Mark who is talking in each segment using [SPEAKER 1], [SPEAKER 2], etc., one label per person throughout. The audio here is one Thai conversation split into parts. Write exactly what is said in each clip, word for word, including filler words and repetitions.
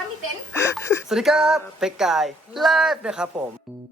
[SPEAKER 1] ำไม่เป็น
[SPEAKER 2] สวัสดีครับเป็กกายไลฟ์นะครับผม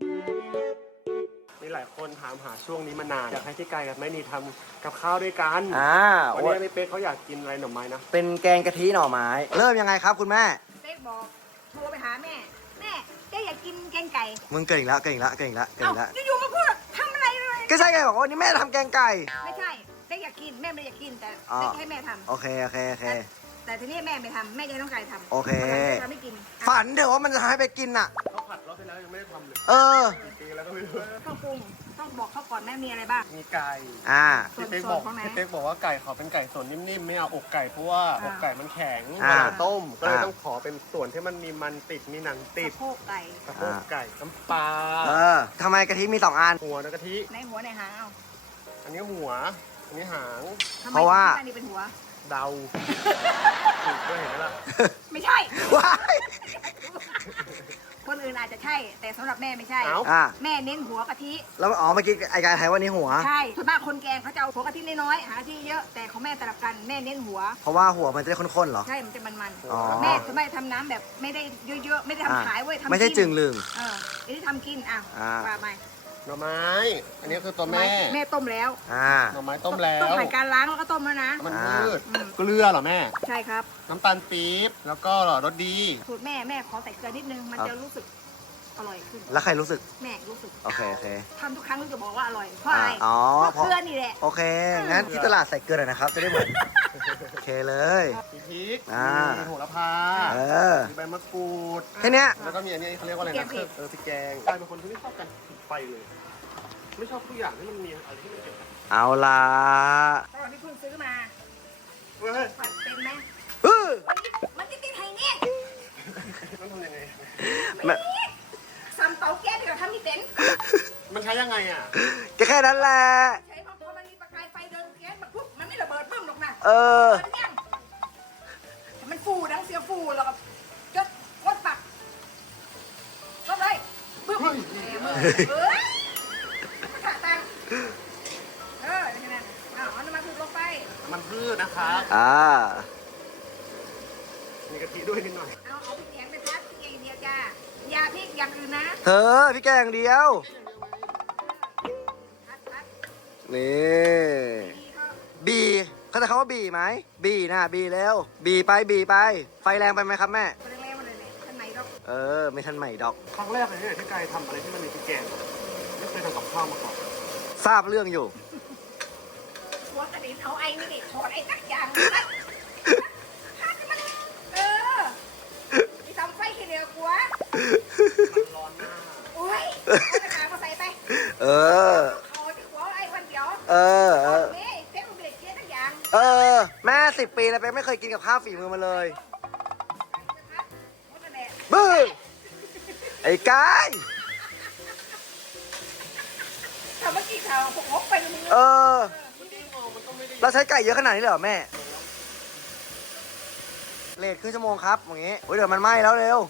[SPEAKER 3] มีหลายคนถามหาช่วงนี้มานานอยากให้พี่กายกับแม่นีทำกับข้าวด้วยกัน
[SPEAKER 2] อ่า
[SPEAKER 3] วันนี้พี่เป๊กเขาอยากกินอะไรหน่อไม้นะ
[SPEAKER 2] เป็นแกงกะทิหน่อไม้ เริ่มยังไงครับคุณแม่
[SPEAKER 1] เป๊กบอกโทรไปหาแม่แม่เป๊กอยากกินแกงไก่
[SPEAKER 2] มึงเก่งแล้วเก่งแล้วเก่งแล้วเก่ง
[SPEAKER 1] เอ้า
[SPEAKER 2] แล้ว
[SPEAKER 1] อยู่ๆมาพูดทำอะไรเลย
[SPEAKER 2] ก็ใช่ไงบอกว่าวันนี้แม่ทำแกงไก่
[SPEAKER 1] ไม่ใช่เป๊กอยากกินแม่ไม่ได้อยากกินแต่
[SPEAKER 2] อ๋อ
[SPEAKER 1] เป๊กให้แม่ท
[SPEAKER 2] โอเคโอเคโอเค
[SPEAKER 1] ำแต่ทีนี้แม่ไม่ทำแม่จะให้น้องไก่ทำ
[SPEAKER 2] โอเค
[SPEAKER 1] ทำไม่กิน
[SPEAKER 2] ฝันเถอะว่ามันจะให้ไปกินอ่ะ
[SPEAKER 3] เขาผัดรอบที่แล้วยังไม่ได้ทำเลย
[SPEAKER 2] เออ
[SPEAKER 3] กี่ปีแล้วก็ไม่รู้
[SPEAKER 1] ต้องปรุงต้องบอกเขาก่อนแม่มีอะไรบ้าง
[SPEAKER 3] มีไก่
[SPEAKER 2] อ่า
[SPEAKER 1] ส่ว
[SPEAKER 3] พี่
[SPEAKER 1] น
[SPEAKER 3] เป๊กบอก
[SPEAKER 1] ส่วนของไหน
[SPEAKER 3] พี่เป๊กบอกว่าไก่ขอเป็นไก่ส่วนนิ่มๆไม่เอาอกไก่เพราะว่า
[SPEAKER 1] อ่า
[SPEAKER 3] อกไก่มันแข็ง
[SPEAKER 2] อ่า
[SPEAKER 3] เวลาต้มก็เลย
[SPEAKER 2] อ่า
[SPEAKER 3] ต้องขอเป็นส่วนที่มันมีมันติดมีหนังติด
[SPEAKER 1] สะโพกไก่
[SPEAKER 3] สะโพกไก่น้ำปลา
[SPEAKER 2] เออทำไมกะทิมีสองอัน
[SPEAKER 3] หัวนะกะทิ
[SPEAKER 1] ในหัวในหางเอา
[SPEAKER 3] อันนี้หัว อันนี้หาง
[SPEAKER 1] ทำไม
[SPEAKER 2] เพราะว่า
[SPEAKER 1] ที่อันนี้เป็นหัว
[SPEAKER 3] เดาถูกด้วยเห็นไหมล่ะ
[SPEAKER 1] ไม่ใช่
[SPEAKER 2] ว้าย
[SPEAKER 1] คนอื่นอาจจะใช่ แต่สำหรับแม่ไม่ใช่
[SPEAKER 3] เอ้า
[SPEAKER 2] อ่า
[SPEAKER 1] แม่เน้นหัวกะทิ
[SPEAKER 2] แล้วอ๋อเมื่อกี้ไอ้กายไทยว่านี่หัว
[SPEAKER 1] ใช่ส่วนมากคนแกงเขาจะเอาหัวกะทิน้อยๆหากะทิเยอะแต่ของแม่สลับกันแม่เน้นหัว
[SPEAKER 2] เพราะว่าหัวมันจะได้ข้นๆเหรอ
[SPEAKER 1] ใช่มันจะมัน
[SPEAKER 2] อ๋อ
[SPEAKER 1] ๆแม่ส่วนมากทำน้ำแบบไม่ได้เยอะๆไม่ได้
[SPEAKER 2] อ่า
[SPEAKER 1] ทำขายเว้ยทำกิน
[SPEAKER 2] ไม่ใช่จึงลึง
[SPEAKER 1] เออไอ้ที่ทำกินอ่ะ
[SPEAKER 2] อ่า
[SPEAKER 1] ว่าไป
[SPEAKER 3] หน่อไม้ อันนี้คือตัวแม่
[SPEAKER 1] แม่ต้มแล้ว
[SPEAKER 2] อ่า
[SPEAKER 3] หน่อไม้ต้มแล้ว
[SPEAKER 1] ต้องผ่านการล้างแล้วก็ต้มแล้วนะ
[SPEAKER 3] มัน
[SPEAKER 2] อ่า
[SPEAKER 3] พืช
[SPEAKER 1] อืม
[SPEAKER 3] เกลือเหรอแม่
[SPEAKER 1] ใช่ครับ
[SPEAKER 3] น้ำตาลปี๊บ แล้วก็รสดี
[SPEAKER 1] สูตรแม่แม่ขอใส่เกลือนิดนึงมัน
[SPEAKER 2] ครับ
[SPEAKER 1] จะรู้สึกอร่อยขึ้น
[SPEAKER 2] แล้วใครรู้สึก
[SPEAKER 1] แม่รู้สึก
[SPEAKER 2] โอเคโอเค
[SPEAKER 1] ทำทุกครั้งรู้จะบอกว่าอร่อยเพราะอะไร
[SPEAKER 2] อ๋อ
[SPEAKER 1] เพราะเกลือนี่แหละ
[SPEAKER 2] โอเค งั้นที่ตลาดใส่เกลือหน่อยนะครับ จะได้เหมือน โอเคเลย
[SPEAKER 3] มีพริก
[SPEAKER 2] อ่า
[SPEAKER 3] มีโหระพา
[SPEAKER 2] เออ
[SPEAKER 3] มีใบมะกรูด
[SPEAKER 2] แค่เนี้ย
[SPEAKER 3] แล้วก็มีอันนี้เขาเรียกว่าอะไรนะเออพริกแกงกลายเป็นคนที่ไม่ชอบการผิดไฟเลย ไม่ชอบทุกอย่างที่มันมีอะไรที่มันเกี่ยวกับ
[SPEAKER 2] เอาล่ะ
[SPEAKER 1] ตอนที่เพิ่งซื้อมา
[SPEAKER 3] เว้ย
[SPEAKER 1] ผัดเป็นไหม
[SPEAKER 2] เออ
[SPEAKER 1] มันติดติดไทยเนี่ย
[SPEAKER 3] มันทำยังไง
[SPEAKER 2] แม่
[SPEAKER 1] ซัมเตาแก๊สเดี๋ยวทำไม่เป็น
[SPEAKER 3] มันใช้ยังไงอ่ะ
[SPEAKER 2] ก็แค่นั้นแหละ
[SPEAKER 1] ใช้พอมันมีประกายไฟเดินแก๊สมันปุ๊บมันไม่ระเบิดบึ้มหรอกนะ
[SPEAKER 2] เออ
[SPEAKER 1] มันยังแต่มันฟูดังเสียฟูแล้วก็จะวัดปักวัดเลยบึ้มเฮ้ยมันขาดตังเอออย่างนั้นเอาเอาน้ำมันพืชลงไป
[SPEAKER 3] มันพืชนะครับ
[SPEAKER 2] อ่า
[SPEAKER 3] มีกะทิด้วยนิดหน่อย
[SPEAKER 1] เอาเอาพริกแกงไปพัดพริกแกงเดียวจ้าอย่าพริกอย่างอื่นนะ
[SPEAKER 2] เธอพี่แกงเดียว
[SPEAKER 1] พัดพัด
[SPEAKER 2] นี่
[SPEAKER 1] ดีก็
[SPEAKER 2] บีเข้าใจคำว่าบีไหม บีนะบีเร็ว บีไปบีไป ไฟแรงไปไหมครับแม่
[SPEAKER 1] แรงๆมาเลยเนี่ยข้างในเรา
[SPEAKER 2] เออ ไม่ทันใหม่ดอก
[SPEAKER 3] ครั้งแรกเลยเนี่ยที่กายทำอะไรที่มันมีพริกแกงไม่เคยทำกับข้าวมาก่อน
[SPEAKER 2] ทราบเรื่องอยู่
[SPEAKER 1] หัวกระดิ่งเอาไอ้นี่ดิถอดไอ้สักอย่างนะพัดมันเออมีทำไฟแค่เดียวกลัว
[SPEAKER 3] มันร้อนมาก
[SPEAKER 1] โอ้ยเอาตะกร้ามาใส่ไป
[SPEAKER 2] เออ
[SPEAKER 1] เอาที่หัวไอ้วันเดียว
[SPEAKER 2] เออ เอ
[SPEAKER 1] เอา
[SPEAKER 2] อ
[SPEAKER 1] เมย์เซ็ตอุเบกเกียสักอย่าง
[SPEAKER 2] เออ แม่สิบปีแล้วเป๊กไม่เคยกินกับข้าวฝีมือมาเลย
[SPEAKER 1] พัดหมดนั่นแหละ
[SPEAKER 2] บึ้งไอ้กาย
[SPEAKER 1] ทำเมื่อกี้ข่าวหกหกไปมึง
[SPEAKER 2] เออ
[SPEAKER 3] มันดีงอมันก็ไม่ได้
[SPEAKER 2] เราใช้ไก่เยอะขนาดนี้เลยเหรอแม่เลทครึ่งชั่วโมงครับอย่างงี้โอ้ยเดี๋ยวมันไหม้แล้วเร็ว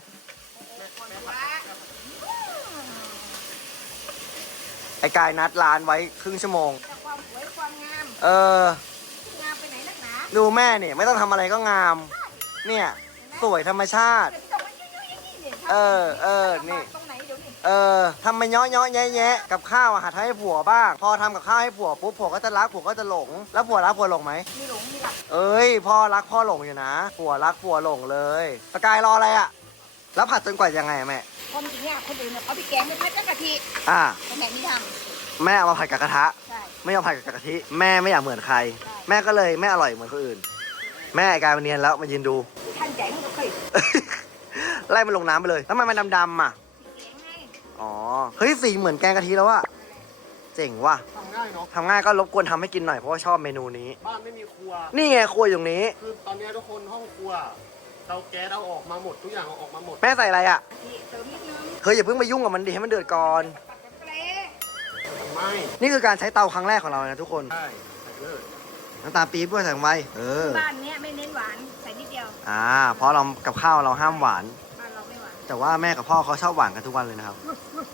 [SPEAKER 2] ไอ้กายนัดร้านไว้ครึ่งชั่วโมง
[SPEAKER 1] แต่ความสวยความงาม
[SPEAKER 2] เออ
[SPEAKER 1] งามไปไหนนักหนา
[SPEAKER 2] ดูแม่เนี่ยไม่ต้องทำอะไรก็งาม เนี่ย สวยธรรมชาติ
[SPEAKER 1] เดี๋ยวต้องมายุ่ยๆอย่างนี้เนี่ย
[SPEAKER 2] เออเออนี่
[SPEAKER 1] ตรงไหนเดี๋ยวนี้
[SPEAKER 2] เออทำมาเยาะเยาะแยะแยะกับข้าวอะหาทำให้ผัวบ้าง พอทำกับข้าวให้ผัวปุ๊บผัวก็จะรักผัวก็จะหลง แล้วผัวรักผัวหลงไหม
[SPEAKER 1] มีหลงมีหลับ
[SPEAKER 2] เอ้ยพ่อรักพ่อหลงอยู่นะผัวรักผัวหลงเลยสกายรออะไรอะแล้วผัดจนกว่ายังไงอะแม่
[SPEAKER 1] ความจริงเนี่ยคนอื่นเนี่ยเอาไปแกงไปพัดกับกะทิ
[SPEAKER 2] อ่า
[SPEAKER 1] แต่แม่นี่ท
[SPEAKER 2] แม่เอามาผัดกับกระทะ
[SPEAKER 1] ำใช่
[SPEAKER 2] ไม่เอาผัดกับกะทิแม่ไม่อยากเหมือนใคร แม่ก็เลยไม่อร่อยเหมือนคนอื่น แม่ไอ้กายมันเนียนแล้วมายืนดู
[SPEAKER 1] ท่านใจมันก็เคย
[SPEAKER 2] ไล่มันลงน้ำไปเลยแล้วทำไมมันดำๆอ่ะ
[SPEAKER 1] แกงให้
[SPEAKER 2] อ๋อเฮ้ยสีเหมือนแกงกะทิแล้วอะเจ๋งว่ะ
[SPEAKER 3] ทำง่ายเนาะ
[SPEAKER 2] ทำง่ายก็รบกวนทำให้กินหน่อยเพราะว่าชอบเมนูนี้
[SPEAKER 3] บ้านไม่มีครัว
[SPEAKER 2] นี่ไงครัวอยู่ตรงนี้
[SPEAKER 3] คือตอนนี้ทุกคนห้องครัวเตาแก๊สเอาออกมาหมดทุกอย่างเอาออกมาหมด
[SPEAKER 2] แม่ใส่อะไรอะ
[SPEAKER 1] กะทิเติมนิดนึง
[SPEAKER 2] เฮ้ยอย่าเพิ่งไปยุ่งกับมันดิให้มันเดือดก่อน
[SPEAKER 1] ปัดกับเกล
[SPEAKER 3] ไม่
[SPEAKER 2] นี่คือการใช้เตาครั้งแรกของเรานะทุกคน
[SPEAKER 3] ใช่ใส่เลย
[SPEAKER 2] น้ำตาลปี๊บด้วยใส่ลงไปเออ
[SPEAKER 1] บ้านเนี้ยไม่เน้นหวานใส่นิดเดียว
[SPEAKER 2] อ่าเพราะเรากับข้าวเราห้ามหวาน
[SPEAKER 1] บ้านเราไม่หวาน
[SPEAKER 2] แต่ว่าแม่กับพ่อเขาชอบหวานกันทุกวันเลยนะครับ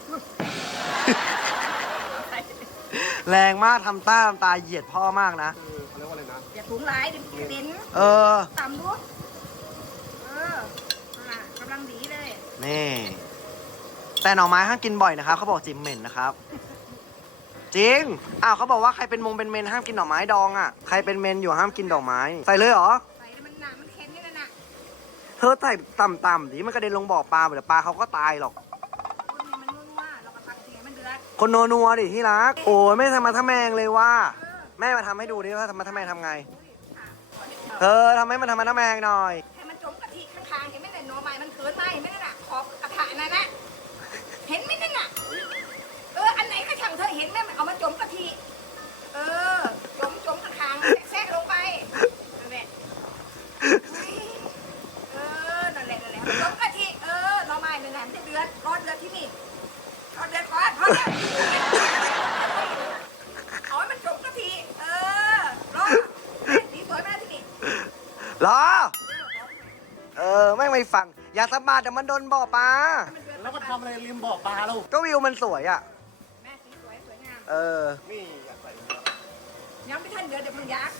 [SPEAKER 2] แรงมากทำตาทำตาเหยียดพ่อมากนะ
[SPEAKER 3] คือเขาเรียกว่าอะไรนะ
[SPEAKER 1] อย่าถุงร้ายเดิกระเด็น
[SPEAKER 2] เออ
[SPEAKER 1] ต่ำดูเอออ่ะกำำลังดีเลย
[SPEAKER 2] นี่ แต่หน่อไม้ห้ามกินบ่อยนะครับเขาบอกจิมเหม็นนะครับ จริง อ้าวเขาบอกว่าใครเป็นมงเป็นเมนห้ามกินหน่อไม้ดองอ่ะ ใครเป็นเมนอยู่ห้ามกินดอกไม้ ใส่เลยเหรอ
[SPEAKER 1] ใส่แล้วมันหนามันเค็มนี่นะน่ะ
[SPEAKER 2] เธอใส่ต่ำๆดิมันกระเด็นลงบ่อปลาเดี๋ยวปลาเขาก็ตายหรอก
[SPEAKER 1] คนนี้มันนัวๆเราก็ตักเสียมันเดือด
[SPEAKER 2] คนนัวๆดิที่รัก โอ้ยไม่ทำมาทำแมงเลยว่า
[SPEAKER 1] เออ
[SPEAKER 2] แม่มาทำให้ดูดิว่าทำมาทำแมงทำไง
[SPEAKER 1] โอ้ยค่ะ
[SPEAKER 2] เธอทำให้มันทำมาทำแมงหน่อย
[SPEAKER 1] ให้มันจมกะทิข้างๆเห็นไหมเนี่ยหน่อไม้มันเขินไหมเห็นไหมนั่นน่ะขอบกระทะนั่นน่ะเห็นไหมนั่นน่ะเอออันไหนก็ช่างเธอเห็นไหมมันเอามาจมกะทิเออจมจมข้างๆแทรกลงไปนั่นแหละเออนั่นแหละนั่นแหละจมกะทิเออหน่อไม้นั่นแหละมันจะเดือดรอเดือดที่นี่รอเดือดก่อนรอเดือดเอาให้มันจมกะทิเออรอสีสวยมากที่นี่
[SPEAKER 2] เหรอ เออแม่งไม่ฟัง อย่าสะบัดเดี๋ยวมันโดนบ่อปลา
[SPEAKER 3] แล้วมาทำอะไรริมบ่อปลาเรา
[SPEAKER 2] ก็วิวมันสวยอ่ะ
[SPEAKER 1] แม่สีสวยสวยงาม
[SPEAKER 2] เออ
[SPEAKER 3] นี่อยากใส่
[SPEAKER 1] ย้ำไปท่านเดือดเดี๋ยวมันยักษ์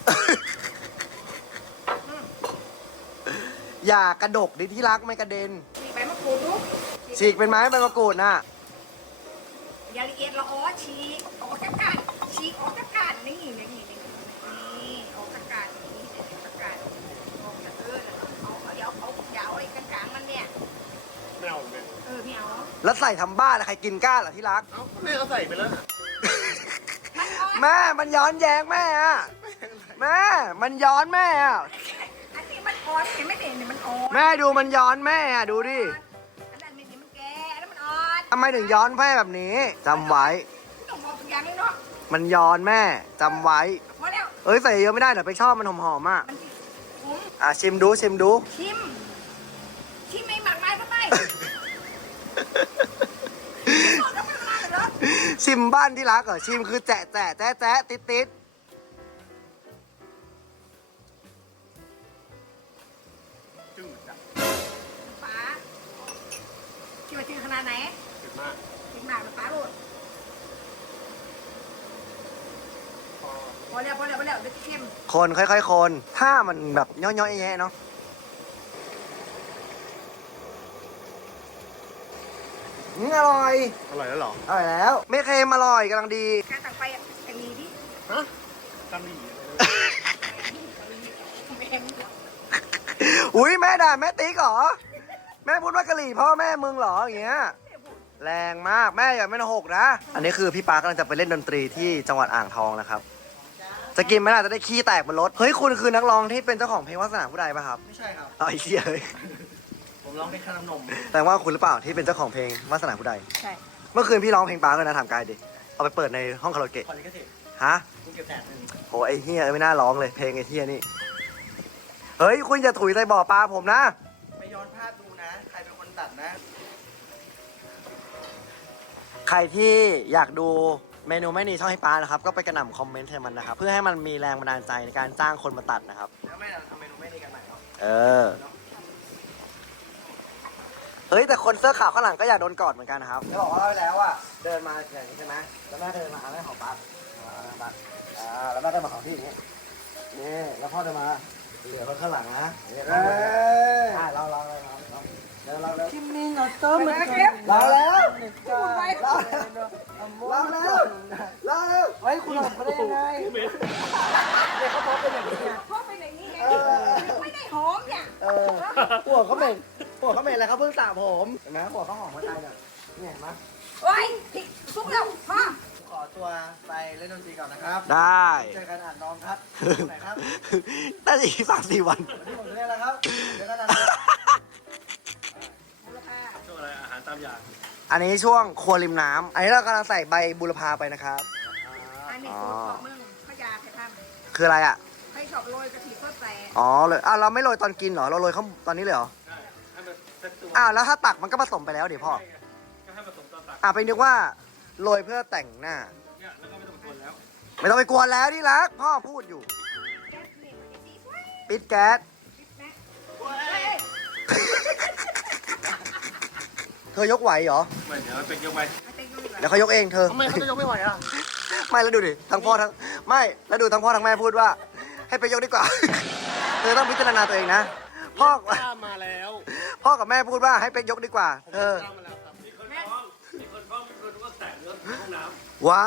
[SPEAKER 2] อย่ากระดกดิที่รักไม่กระเด็น
[SPEAKER 1] มีใบมะกรูดดู
[SPEAKER 2] ฉีกเป็นไม้ใบมะกรูดน่ะ
[SPEAKER 1] อย่าละเอียดละอ้อฉีกออกจากกันฉีกออกจากกันนี่นี่นี่นี่นี่ออกจากกันนี่เดี๋ยวออกจากกันออกจากเออเอาเอาเดี๋ยวเอาเดี๋ยวไอ้กลางๆมันเนี่ย
[SPEAKER 3] ไม่เอาเลย
[SPEAKER 1] เออไม่เอา
[SPEAKER 2] แล้วใส่ทำบ้านอะใครกินกล้าเหรอที่รัก
[SPEAKER 3] เอ้าแม่เขาใส่ไปแล้วน่ะ
[SPEAKER 1] มันอ่อน
[SPEAKER 2] แม่มันย้อนแย้งแม่อะแม่ มันย้อนแม่อะ
[SPEAKER 1] อันนี้มันอ่อนเห็นไหมเนี่ยเนี่ยมันอ่อน
[SPEAKER 2] แม่ดูมันย้อนแม่อะดูดิ
[SPEAKER 1] อันนั้นไม่เห็นมันแก่อันนั้นมันอ่อน
[SPEAKER 2] ทำไมถึงย้อนแม่แบบนี้จำไว้
[SPEAKER 1] ต้องบอกทุกอย่างเลยเนาะ
[SPEAKER 2] มันย้อนแม่จำไว้
[SPEAKER 1] พอแล้ว
[SPEAKER 2] เอ้ยใส่เยอะไม่ได้เดี๋ยวไปชอบมันหอมๆอ่ะ
[SPEAKER 1] มันสิคุ้ม
[SPEAKER 2] อ่ะชิมดูชิมดู
[SPEAKER 1] ชิม ชิมไม่หมักไม้เข้าไปหมดแล้วไม่มาเหรอ
[SPEAKER 2] ชิมบ้านที่รักเหรอชิมคือแจะแจะแจ๊ะแจ๊ะติดติด
[SPEAKER 3] จึ้งจัด
[SPEAKER 1] ป๋าคิดว่าจืดขนาดไหน
[SPEAKER 3] เผ็ดมาก
[SPEAKER 1] ถึงหนักป๋าโหลด
[SPEAKER 3] พอ
[SPEAKER 1] พอแล้วพอแล้วพอแล้วเดี๋ยวจะเค็ม
[SPEAKER 2] คนค่อยๆ คนถ้ามันแบบย่อยๆแยะๆเนาะอืมอร่อย
[SPEAKER 3] อร่อยแล้วเหรอ
[SPEAKER 2] อร่อยแล้ว ไม่เค็มอร่อยกำลังดี
[SPEAKER 1] การตักไปอ่ะแต่มีดิ
[SPEAKER 3] ฮะกะหรี่
[SPEAKER 1] แม่มึง
[SPEAKER 2] อุ้ยแม่ด่าแม่ติ๊กเหรอ แม่พูดว่ากะหรี่พ่อแม่มึงเหรออย่างเงี้ย แรงมากแม่อย่าไม่นหกนะ อันนี้คือพี่ปากำลังจะไปเล่นดนตรีที่จังหวัดอ่างทองนะครับ จะกินไหมล่ะจะได้ขี้แตกบนรถ เฮ้ยคุณคือนักร้องที่เป็นเจ้าของเพลงวาสนาผู้ใดป่ะครับ
[SPEAKER 4] ไม่ใช่ครับ
[SPEAKER 2] อ๋อไอ้เหี้ยเฮ้ย
[SPEAKER 4] ผมร้องเพลงขนมนม
[SPEAKER 2] แต่ว่าคุณหรือเปล่าที่เป็นเจ้าของเพลงวาสนาผู้ใด
[SPEAKER 1] ใช่
[SPEAKER 2] เมื่อคืนพี่ร้องเพลงปาก็นะถามกายดิ เอาไปเปิดในห้องคาราโอเกะ
[SPEAKER 4] ขอลิขสิทธิ์
[SPEAKER 2] ฮะ
[SPEAKER 4] คุณเก็บแสนหนึ่ง
[SPEAKER 2] โหไอ้เฮียไม่น่าร้องเลยเพลงไอ้เฮียนี่ เฮ้ยคุณจะถุยใส่บ่อปลาผมนะ
[SPEAKER 4] ไม่ย้อนภาพดูนะ ใครเป็นคนตัดนะ
[SPEAKER 2] ใครที่อยากดูเมนูไม่นีช่องให้ปลานะครับ ก็ไปกระหน่ำคอมเมนต์ให้มันนะครับ เพื่อให้มันมีแรงบันดาลใจในการจ้างคนมาตัดนะครับ
[SPEAKER 4] แล้วไม่ทำเมนูไม่ดีกันใหม่หรอ
[SPEAKER 2] เออ เฮ้ยแต่คนเสื้อขาวข้างหลังก็อยากโดนกอดเหมือนกันนะครับแล้วบอกว่าไปแล้วอ่ะเดินมาอย่างนี้ใช่ไหมแล้วแม่ก็เดินมาหาแม่ของปั๊บอ่าปั๊บอ่าแล้วแม่ก็มาของพี่อย่างนี้นี่แล้วพ่อเดินมาเหลือคนข้างหลังนะนี่เอ้ยอ่าเราเราเราเราเราเดินเราเร็ว
[SPEAKER 4] คิมมินอตโต้มัน
[SPEAKER 2] เราแล้ว
[SPEAKER 1] พูดไว้
[SPEAKER 2] เราเราแล้วเราแล้ว
[SPEAKER 4] ไว้คุณออกมาได้ยังไง
[SPEAKER 2] เด็กเขาพบเป็นอย่างนี้
[SPEAKER 1] เพราะเป็นอย่างนี้ไงไม่ได้หอมเนี่ย
[SPEAKER 2] เออหัวเขาเหม็นหัวเขาเหม็นอะไรเขาเพิ่งสระผมเห็นไหมหัวเขาหอมมาตายเนี่ยนี่เห็นไหม
[SPEAKER 1] โอ้ยพี่ซุกแล้วพ่อ
[SPEAKER 4] ขอตัวไปเล่นดนตรีก่อนนะครับ
[SPEAKER 2] ได้
[SPEAKER 4] เจอกันอ่านน้องครับไหนครับ
[SPEAKER 2] น่าจะอีกสามสี่วัน
[SPEAKER 4] วันนี้ผมจะเล่นแล้วครับเจอกันอ่าน
[SPEAKER 1] มูลค่า
[SPEAKER 3] ช่วงอะไรอาหารตามอยาก
[SPEAKER 2] อันนี้ช่วงครัวริมน้ำอันนี้เรากำลังใส่ใบบุรพาไปนะครับ
[SPEAKER 1] อันนี้สูตรของมึงพยาใครท
[SPEAKER 2] คืออะไรอ่ะ
[SPEAKER 1] ำใครชอบโรยกะทิสดใส่
[SPEAKER 2] อ๋อเลยอ่ะเราไม่โรยตอนกินเหรอ เราโรยข้างตอนนี้เลยเหรอ
[SPEAKER 3] ใช่ให้มันเซ็ตตัว
[SPEAKER 2] อ้าวแล้วถ้าตักมันก็ผสมไปแล้วดิพ่อ
[SPEAKER 3] ก็ให้ผสมตอนตัก
[SPEAKER 2] อ่ะไปนึกว่าโรยเพื่อแต่งหน้า
[SPEAKER 3] เนี่ยแล้วก็ไม่ต้องกวนแล้ว
[SPEAKER 2] ไม่ต้องไปกวนแล้วที่รัก พ่อพูดอยู่
[SPEAKER 1] แก๊สนี่มันจะสีสวย
[SPEAKER 2] ปิดแก๊ส
[SPEAKER 1] นะเฮ้ย
[SPEAKER 2] เธอยกไหวเหรอ
[SPEAKER 3] ไม่เดี๋ยวเป็นยังไง
[SPEAKER 1] มาเต็งดูดีกว่า
[SPEAKER 2] เดี๋ยวเขายกเองเธอ
[SPEAKER 3] ทำไมเขาจะยกไม่ไหวอ่ะ
[SPEAKER 2] ไม่แล้วดูดิทั้งพ่อทั้งไม่แล้วดูทั้งพ่อทั้งแม่พูดว่า ให้ไปยกดีกว่า เธอต้องพิจารณาตัวเองนะพ่อ
[SPEAKER 3] ข้ามาแล้ว
[SPEAKER 2] พ่อกับแม่พูดว่าให้เป๊กยกดีกว่า เออ
[SPEAKER 3] ตามมาแล้วครับ
[SPEAKER 1] แม่
[SPEAKER 2] ว้าย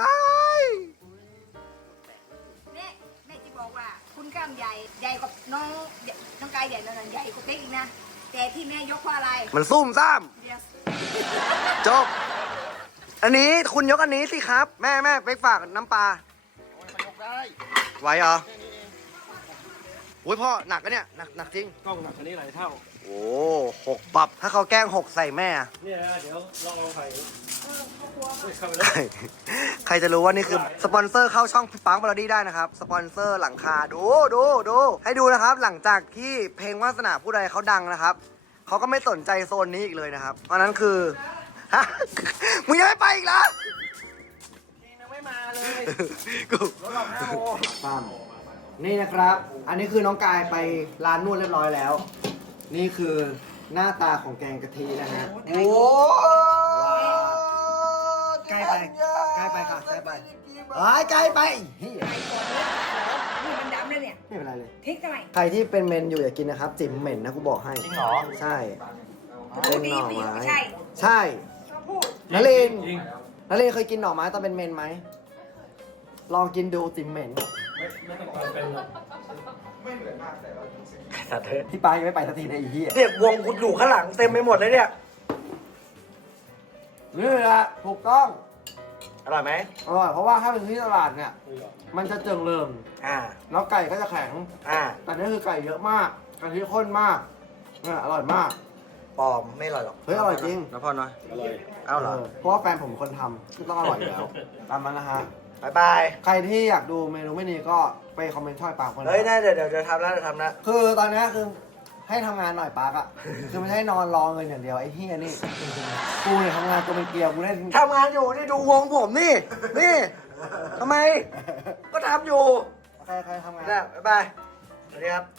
[SPEAKER 1] แม่แม่จะบอกว่า คุณกล้ามใหญ่ใหญ่กว่าน้องน้องกายใหญ่นั่นนะใหญ่กว่าเป๊กอีกนะแต่ที่แม่ยกเพราะอะไร
[SPEAKER 2] มันซุ่มซ่าม
[SPEAKER 1] เดี๋ยว
[SPEAKER 2] จบ อันนี้คุณยกอันนี้สิครับ แม่แม่เป๊กฝากน้ำปลา
[SPEAKER 3] โอ้ยมันยกได้
[SPEAKER 2] ไหวเหรอ
[SPEAKER 3] แค่นี้เอง
[SPEAKER 2] โอ้ยพ่อหนักกันเนี่ยหนักหนักจริง
[SPEAKER 3] กล้องหนักกว่านี้หลายเท่า
[SPEAKER 2] โอ้หกปับ ถ้าเขาแกล้งหกใส่แม่อะ
[SPEAKER 3] เนี่ยเดี๋ยวลองลองไข่
[SPEAKER 1] เออครอบครัว
[SPEAKER 3] เฮ้ยเข้าไปแล้ว
[SPEAKER 2] ใครใครจะรู้ว่านี่คือสปอนเซอร์เข้าช่องพี่ปังบอลดี้ได้นะครับ สปอนเซอร์หลังคา ดูดูดู ให้ดูนะครับ หลังจากที่เพลงวาสนาผู้ใดเขาดังนะครับ เขาก็ไม่สนใจโซนนี้อีกเลยนะครับ เพราะนั้นคือ ฮะ มึงยังไม่ไปอีกเหรอ
[SPEAKER 4] ยังไม่มาเลย
[SPEAKER 2] กู
[SPEAKER 4] รถออกห้าโมงปั๊มนี่นะครับ อันนี้คือน้องกายไปร้านนวดเรียบร้อยแล้ว นี่คือหน้าตาของแกงกะทินะฮะ โอ้ใกล้ไปใกล้ไปค่ะใกล้ไปเอ้ยใกล้ไปเฮ้ย
[SPEAKER 1] ไปก่อนเลยนี่มันดำแล้วเนี่ย
[SPEAKER 4] ไม่เป็นไรเลย
[SPEAKER 1] พริกเท่าไหร่
[SPEAKER 4] ใครที่เป็นเมนอยู่อย่ากินนะครับ จิ๋มเหม็นนะกูบอกให้
[SPEAKER 2] จริงเหรอ
[SPEAKER 4] ใช่
[SPEAKER 1] พู
[SPEAKER 4] เป็
[SPEAKER 1] ด
[SPEAKER 4] น
[SPEAKER 1] ดี
[SPEAKER 4] หน่อ
[SPEAKER 1] ดี
[SPEAKER 4] ไม้
[SPEAKER 1] ไม่ใช่
[SPEAKER 4] ใช่
[SPEAKER 1] ชอบพูด
[SPEAKER 4] นลินนลินเคยกินหน่อไม้ตอนเป็นเมนไหม ลองกินดูจิ๋มเหม็น
[SPEAKER 2] สัตว์เถอะ
[SPEAKER 4] พี่ปายังไม่ไปสักทีในอีที่
[SPEAKER 2] เรียกวงกูอยู่ข้างหลังเต็มไปหมดเลยเนี่ย
[SPEAKER 4] นี่แหละถูกต้อง
[SPEAKER 2] อร่อยไหม
[SPEAKER 4] อร่อยเพราะว่าถ้าเป็นที่ตลาดเนี่ย มันจะเจิงเริง
[SPEAKER 2] อ่า
[SPEAKER 4] แล้วไก่ก็จะแข็ง
[SPEAKER 2] อ่า
[SPEAKER 4] แต่นี่คือไก่เยอะมากกะทิข้นมากเนี่ยอร่อยมาก
[SPEAKER 2] ปลอมไม่อร่อยหรอก
[SPEAKER 4] เฮ้ยอร่อยจริง
[SPEAKER 2] นะพ่อเนาะ
[SPEAKER 3] อร่อย
[SPEAKER 2] เอ้าเหรอ
[SPEAKER 4] เพราะว่าแฟนผมเป็นคนทำก็ต้องอร่อยอยู่แล้วตามนั้นนะฮะ
[SPEAKER 2] บายบาย
[SPEAKER 4] ใครที่อยากดูเมนูไม่นี้ก็ไปคอมเมนต์ช่อยปากคน
[SPEAKER 2] เฮ้ยได้เดี๋ยวเดี๋ยวเดี๋ยวทำแล้วเดี๋ยวทำแล้ว
[SPEAKER 4] คือตอนนี้คือให้ทำงานหน่อยปากอะคือไม่ใช่นอนรอเงินอย่างเดียวไอ้เฮียนี่กูเนี่ยทำงานตัวเป็นเกลียวกูได้
[SPEAKER 2] ทำงานอยู่นี่ดูวงผมนี่ นี่ทำไม ก็ทำอยู่
[SPEAKER 4] ใครใครทำงาน
[SPEAKER 2] นะบ๊ายบาย สวัสดีครับ